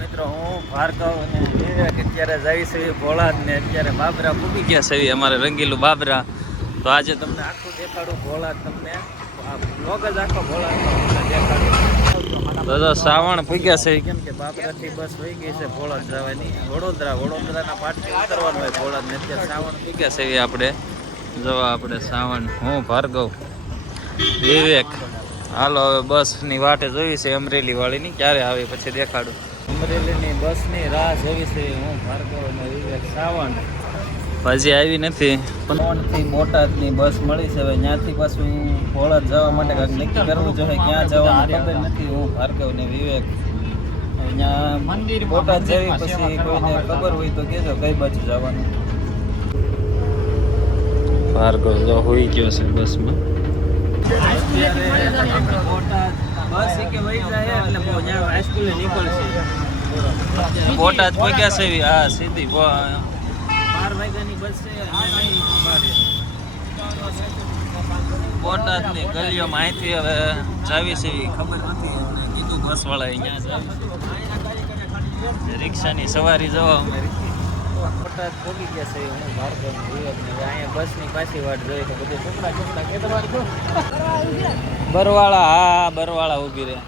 મિત્રો હું ભાર્ગવ અને વિવેક અત્યારે જઈ છે ભોળાદ ને અત્યારે બાબરા પૂકી ગયા છે અમારે રંગીલું બાબરા. તો આજે તમને આખું દેખાડું ભોળાદ, તમને બ્લોગ જ આખો ભોળાદ દેખાડું. તો શ્રાવણ પૂગ્યા છે કેમ કે બાબરાથી બસ વહી ગઈ છે ભોળાદ જવાની વડોદરાના પાટે ઉતરવાનું હોય ભોળાદ ને. અત્યારે શ્રાવણ પૂગ્યા છે આપણે જોવા આપણે શ્રાવણ હું ભાર્ગવ વિવેક. હાલો હવે બસની વાટે જોઈ છે અમરેલી વાળીની, ક્યારે આવે પછી દેખાડું. અમરેલીની બસની રાહ જોઈ છે હું ભાર્ગવ અને વિવેક શ્રાવણ. હજી આવી નથી પણ બોટાદની બસ મળી છે. હવે ત્યાંથી પાછું ભોળાદ જવા માટે કંઈક નક્કી કરવું જોઈએ ક્યાં જવાનું ખબર નથી. હું ભાર્ગવ ને વિવેક અહીંયા બોટાદ જવી પછી કોઈને ખબર હોય તો કહેજો કઈ બાજુ જવાનું. ભાર્ગવ જો હોઈ ગયો છે બસમાં. બોટાદ પહોંચ્યા છે. હા સીધી 12 વાગ્યાની બસ છે. બોટાદ ની ગલીઓમાં અહીંથી હવે જાવી છે ખબર નથી. એમને કીધું બસ વાળા અહીંયા જાવી રિક્ષાની સવારી જવા અમારી. બોટાદ પહોંચી ગયા છે હું ભાર્ગવ વિવેક ને. અહીંયા બસની પાછી વાટ જોઈ તો બધું છોકરા કે તમારે બરવાળા. હા બરવાળા ઊભી રહે.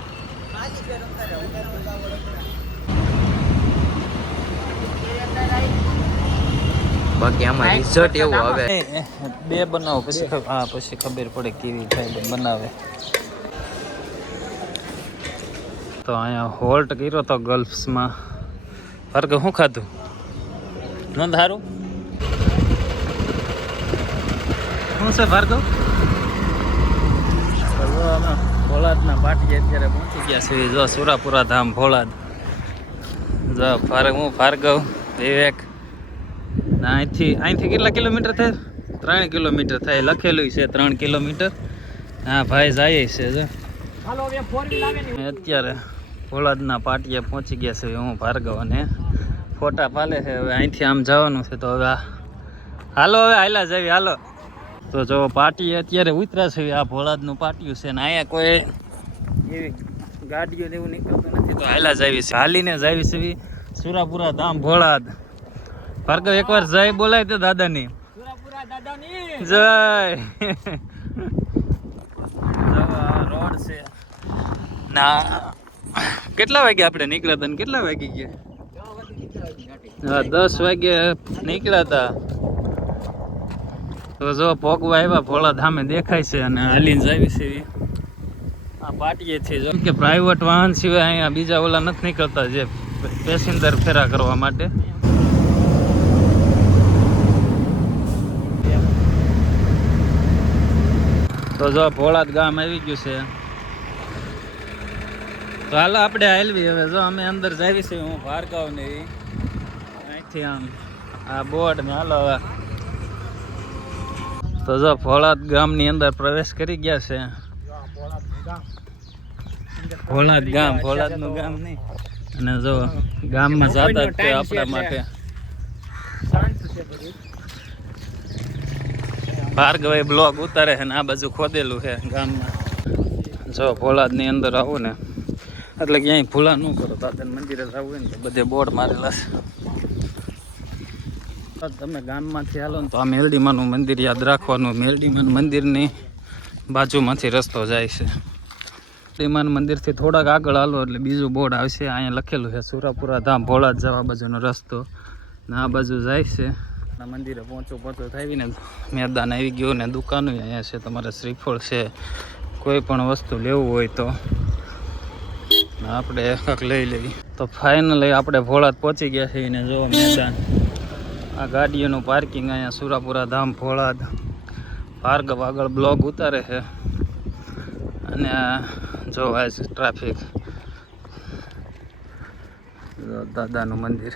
બાકી આમાં રિઝલ્ટ એવું આવે બે બનાવો પછી હા પછી ખબર પડે કેવી થાય બનાવે. તો અહીંયા હોલ્ટ કર્યો તો ગલ્ફ્સમાં. ભાર્ગવ શું ખાધું? નોંધ સારું શું છે ભાર્ગવ? ભોળાદના પાટીએ અત્યારે પહોંચી ગયા છે. જો સુરાપુરા ધામ ભોળાદ. જો હું ભાર્ગવ વિવેક. અહીંથી કેટલા કિલોમીટર થાય? 3 કિલોમીટર થાય. લખેલું છે 3 કિલોમીટર. હા ભાઈ જાય છે જો અત્યારે ભોળાદના પાટીએ પહોંચી ગયા છે હું ભાર્ગવ અને ફોટા પાલે છે. હવે અહીંથી આમ જવાનું છે તો હવે હાલો હવે હાલા જાવી હાલો. તો જો પાટીએ અત્યારે ઉતરા છે. આ ભોળાદનું પાટિયું છે ને અહીંયા કોઈ એવી ગાડીઓ એવું નીકળતું નથી તો હાલા જાવી છે. હાલીને જાવી છે સુરાપુરા ધામ ભોળાદ. ભાર્ગવ એકવાર જય બોલાય તો દાદાની જય. રોડ છે ના કેટલા વાગે આપણે નીકળ્યા હતા ને કેટલા વાગે ગયા? હા 10 વાગે નીકળ્યા હતા. તો જો પોગવા આવ્યા ભોળાદ સામે દેખાય છે અને હાલીને જાવી છે આ પાટીએ છે. જો કે પ્રાઇવેટ વાહન સિવાય અહીંયા બીજા ઓલા નથી નીકળતા જે પેસેન્જર ફેરા કરવા માટે. તો જો ભોળાદ ગામ આવી ગયું છે. તો હાલો આપણે હાલવી હવે. જો અમે અંદર જાવી છે હું ભાર્ગવ ને અહીંથી આમ આ બોર્ડ ને હાલો હવે. તો જો ભોળાદ ગામની અંદર પ્રવેશ કરી ગયા છે. ભોળાદ ગામ ભોળાદનું ગામ નહીં. અને જો ગામમાં જાતા તે આપણા માટે ભાર્ગવ બ્લોગ ઉતારે છે ને આ બાજુ ખોદેલું છે ગામમાં. જો ભોળાદની અંદર આવો ને એટલે ક્યાંય ભૂલા ન કરો. દાદા મંદિરે જવું હોય ને તો બધે બોર્ડ મારેલા છે. તમે ગામમાંથી હાલો ને તો આ મેલડીમાનું મંદિર યાદ રાખવાનું. મેલડીમાનું મંદિરની બાજુમાંથી રસ્તો જાય છે. મેલડીમાનું મંદિરથી થોડાક આગળ હાલો એટલે બીજું બોર્ડ આવશે. અહીંયા લખેલું છે સુરાપુરા ધામ ભોળાદ જવા બાજુનો રસ્તો ને આ બાજુ જાય છે. મંદિરે પહોંચો થાય ને મેદાન આવી ગયું ને દુકાનો અહીંયા છે. તમારે શ્રીફળ છે કોઈ પણ વસ્તુ લેવું હોય તો આપણે એક લઈ લેવી. તો ફાઇનલી આપણે ભોળાદ પહોંચી ગયા છીએ ને જો મેદાન. આ ગાડીઓનું પાર્કિંગ અહીંયા સુરાપુરા ધામ ભોળાદ. ભાર્ગવ આગળ બ્લોગ ઉતારે છે અને જો આ ટ્રાફિક. દાદાનું મંદિર.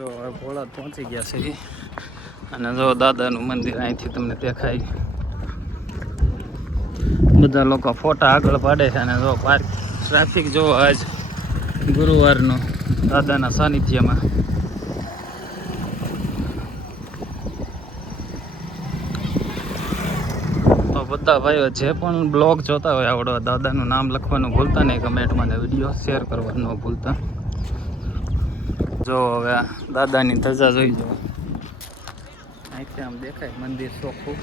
જો ભોળાદ પહોંચી ગયા છે અને જો દાદાનું મંદિર અહીંથી તમને દેખાય. બધા લોકો ફોટા આગળ પાડે છે અને જો પાર્ક ટ્રાફિક જોવો આજ ગુરુવારનો દાદાના સાનિધ્યમાં. તો બધા ભાઈઓ જે પણ બ્લોગ જોતા હોય આવડો દાદાનું નામ લખવાનું ભૂલતા નહીં, કમેન્ટમાં ને વિડીયો શેર કરવાનું ન ભૂલતા. જો હવે દાદાની ધજા જોઈ જાઓ, અહીંથી આમ દેખાય મંદિર ચોખ્ખું.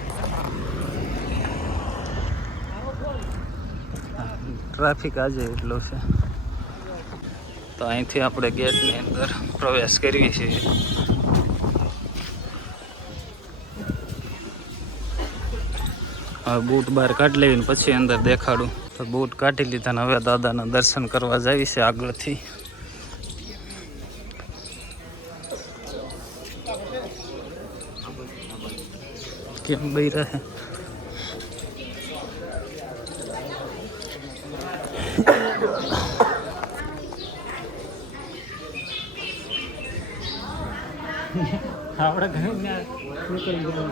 ટ્રાફિક આજે એટલો છે. તો અહીંથી આપણે ગેટની અંદર પ્રવેશ કરીએ છીએ. હવે બૂટ બહાર કાઢી લેવીને પછી અંદર દેખાડું. તો બૂટ કાઢી લીધા ને હવે દાદાના દર્શન કરવા જાવી છે આગળથી. કેમ બઈ રહે આપણે ઘરે નીકળી ગયું.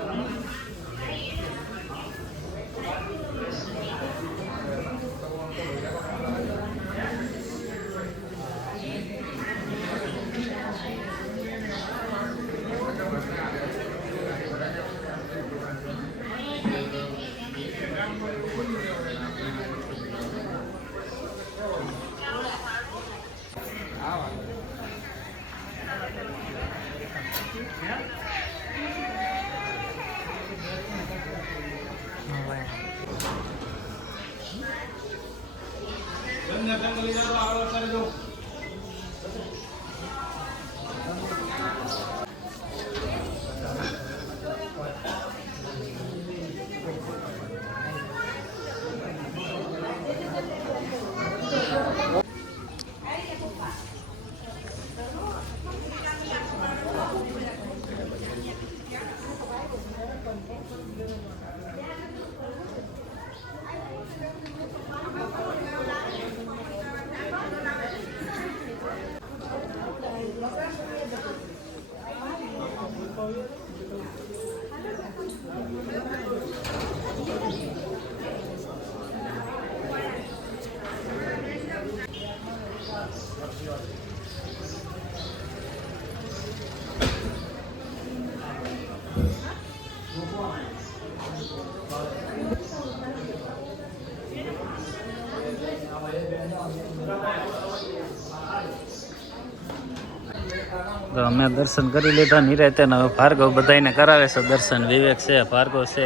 તો અમે દર્શન કરી લીધા નિરાતે ને હવે ભાર્ગવ બધાને કરાવે છે દર્શન. વિવેક છે, ભાર્ગવ છે,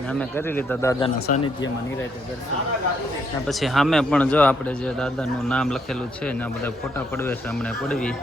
ને અમે કરી લીધા દાદાના સાનિધ્યમાં નિરાતે દર્શન. ને પછી સામે પણ જો આપણે જે દાદાનું નામ લખેલું છે ને બધા ફોટા પડવે છે, હમણાં પડવી.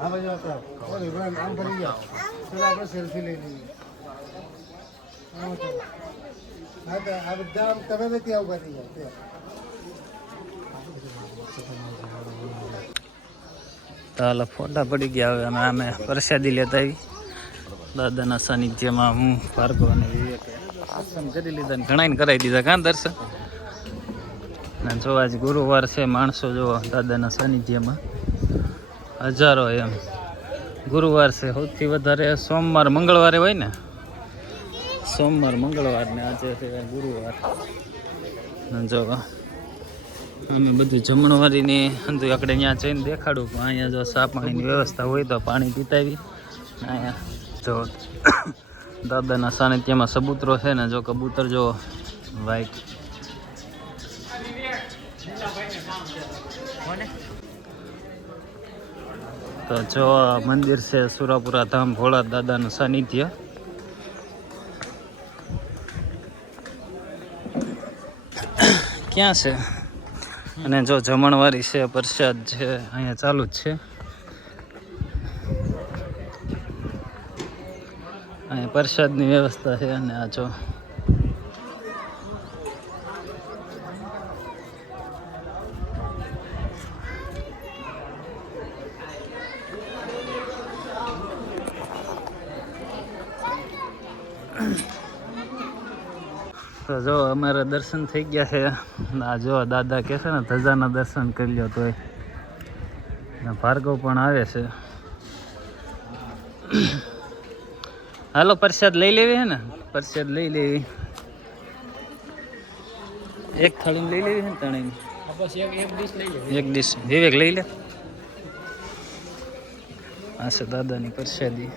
हाँ भाई और इमरान आम भरी गया चलो आप सेल्फी ले लीजिए हाँ तो अब दाम तब में क्या होगा नहीं है ચાલો ફોટા પડી ગયા. હવે અમે આમે પ્રસાદી લેતા આવી દાદાના સાનિધ્યમાં. હું ભાર્ગવ અને વિવેકે દર્શન કરી લીધા ને ઘણાને કરાવી દીધા. કાં દર્શન ને જો આજ ગુરુવાર છે, માણસો જો દાદાના સાનિધ્યમાં હજારો એમ. ગુરુવાર છે, સૌથી વધારે સોમવાર મંગળવારે હોય ને, સોમવાર મંગળવાર ને આજે છે ગુરુવાર. જો અમે બધું જમણવારીની અંધુ આપણે ત્યાં જઈને દેખાડું પણ અહીંયા જો ચા પાણીની વ્યવસ્થા હોય તો પાણી પીતાવી અહીંયા જો દાદાના સાનિધ્યમાં કબૂતરો છે ને જો કબૂતર જો વાઈટ તો જો આ મંદિર છે સુરાપુરા ધામ ભોળા દાદાનું સાનિધ્ય. ક્યાં છે અને જો જમણવારી છે પ્રસાદ છે અહીંયા ચાલુ જ છે. અહીંયા પ્રસાદની વ્યવસ્થા છે અને આ જો તો જો અમારા દર્શન થઈ ગયા છે. આ જો દાદા કહે છે ને ધજાના દર્શન કરી લો તોય ભાર્ગવ પણ આવે છે. હાલો પ્રસાદ લઈ લેવી હે ને પ્રસાદ લઈ લેવી એક થાળીમાં લઈ લેવી છે ને ત્રણેય એક ડીશ વિવેક લઈ લે. આ છે દાદાની પ્રસાદી.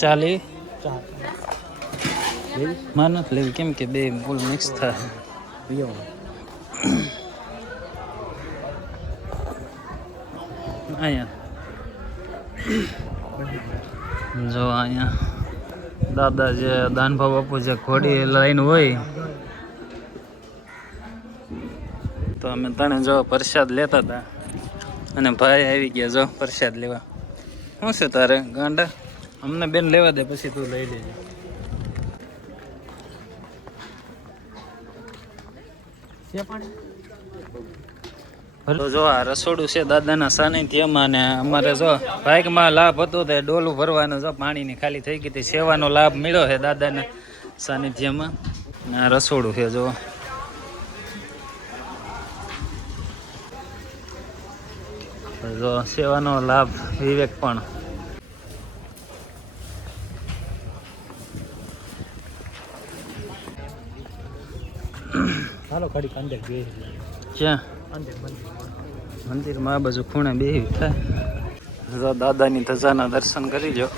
ચાલી માં નથી લેવી કેમ કે બે ફૂલ મિક્સ થાય. અહીંયા જો અહીંયા દાદા જે દાનભા બાપુ જે ઘોડી લાઈન હોય તો અમે તને જો પ્રસાદ લેતા હતા અને ભાઈ આવી ગયા જો પ્રસાદ લેવા. શું છે તારે ગાંડા? અમને બેન લેવા દે પછી તું લઈ લેજે. તો જો આ રસોડું છે દાદાના સાનિધ્યમાં ને અમારે જો ભાગમાં લાભ હતો તે ડોલું ભરવાનો જો પાણીની ખાલી થઈ ગઈ હતી. સેવાનો લાભ મળ્યો છે દાદાના સાનિધ્યમાં. આ રસોડું છે જો સેવાનો લાભ વિવેક પણ હાલો ખાલી અંદર બે ક્યાં મંદિરમાં આ બાજુ ખૂણે બેહી થાય. દાદાની ધજાના દર્શન કરી લો.